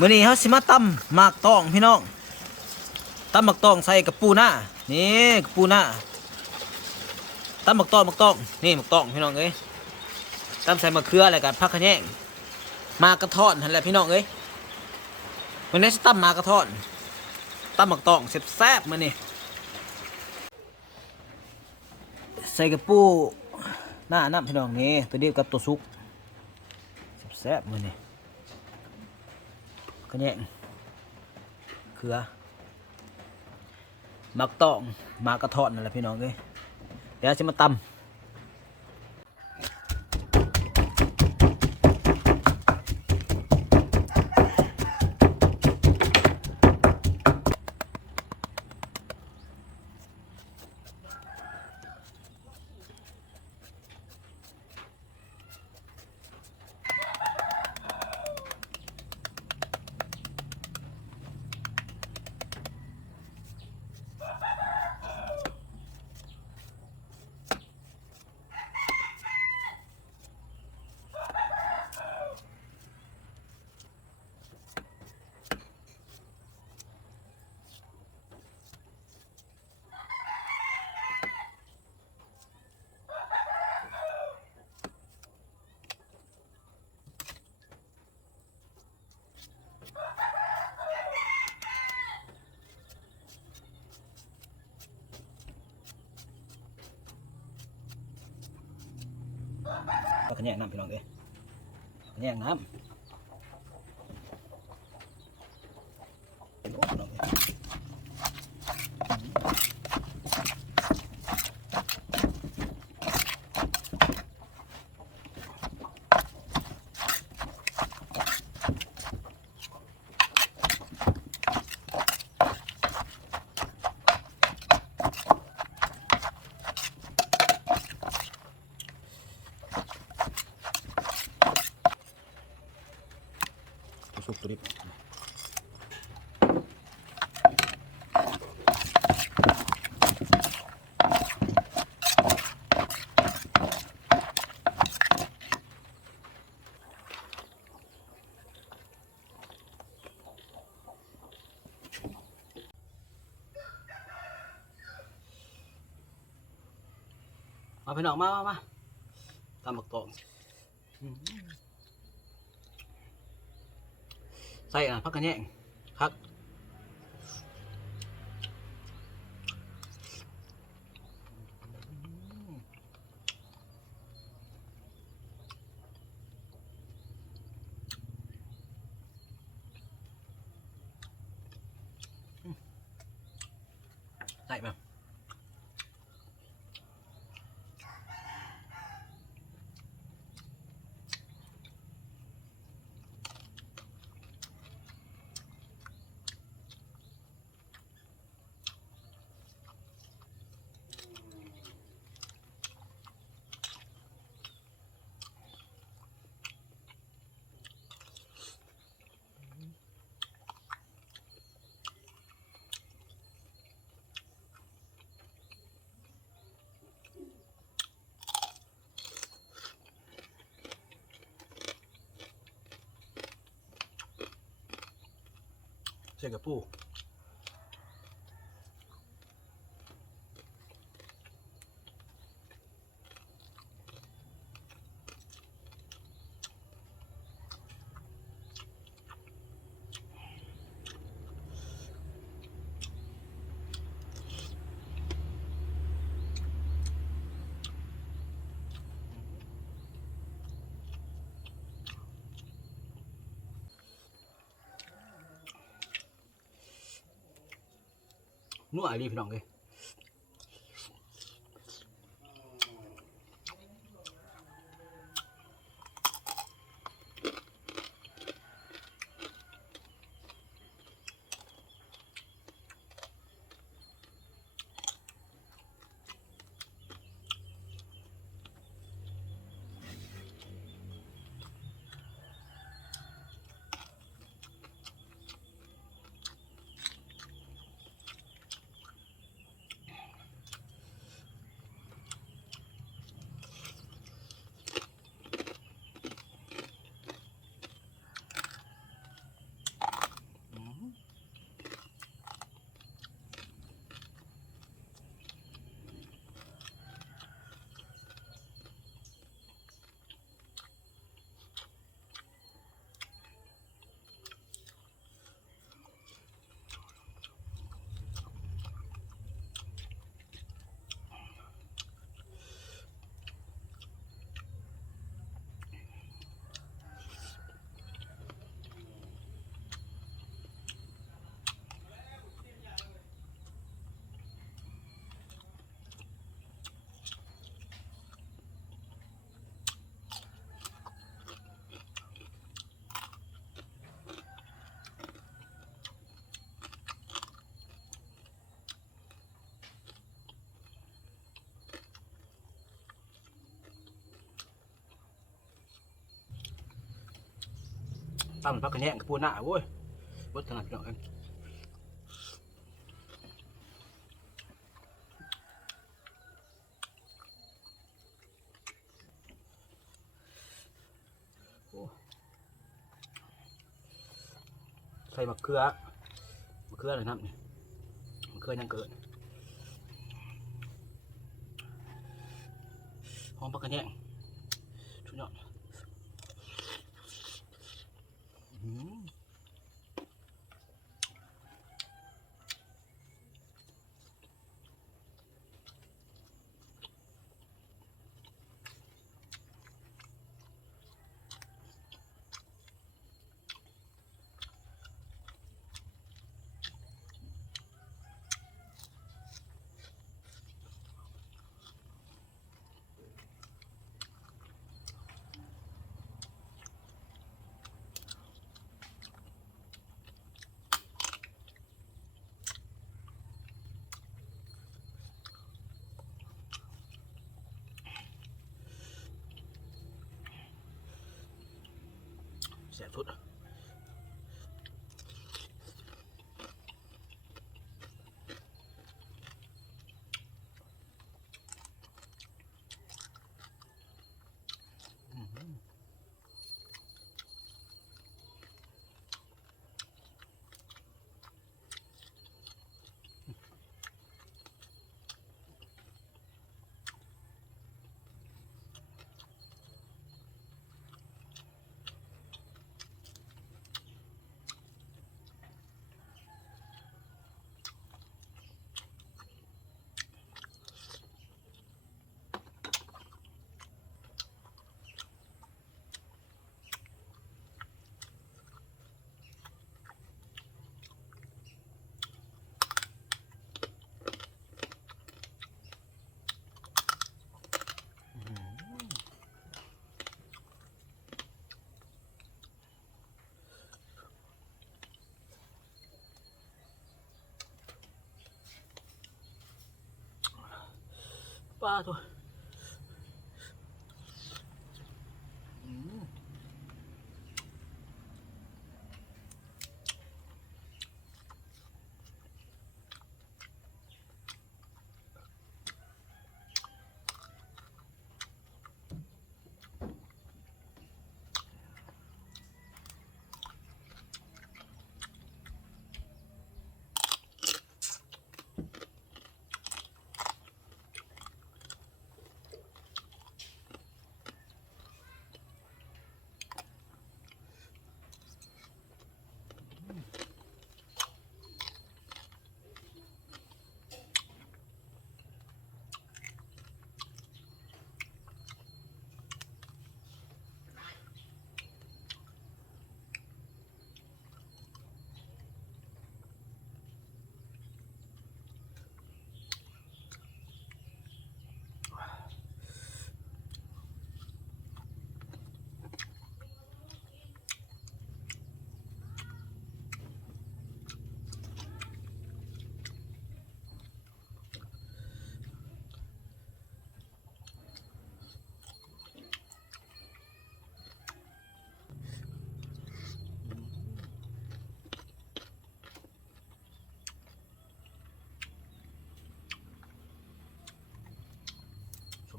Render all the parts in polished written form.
มื้อนี้เฮาสิมาตำหมากตองพี่น้องตำหมากตองใส่กับปูหน้านี่กับปูหน้าตำหมากตองนี่หมากตองพี่น้องเอ้ยตำใส่มะเขืออะไรกันผักขะแยงมากระท่อนนั่นแหละพี่น้องเอ้ยมื้อนี้สิตำมากระท่อนตำหมากตองแซ่บๆมื้อนี้ใส่กับปูหน้าน้ำพี่น้องนี่ตัวเดียวกับตัวซุกแซ่บๆมื้อนี้ขะแยงเขือมักตองมากระทอดนั่นแหละพี่น้องเอ้ยเดี๋ยวจะมาตำขะแยงน้ำพี่น้องเอ้ยขะแยงน้ำสุกตัวนี้มาพี่น้องมาตำหมักตองใส่ผักกระแยงผักใส่มาใส่กับปูนัวอะไรพี่น้องเลย ตำพักกระแหน่กับปูหน้าโว้ยบดขนาดพี่น้องเอ้ยใส่มะเขืออะไรน้ำนี่มะเขือยังเกิดหอมพักกระแหน่ชุดยอดแสบสุดปลาตัว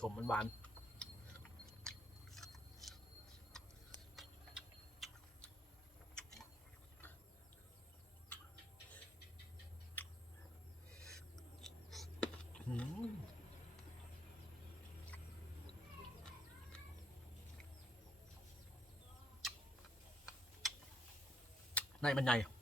สมหวานในมันใหญ่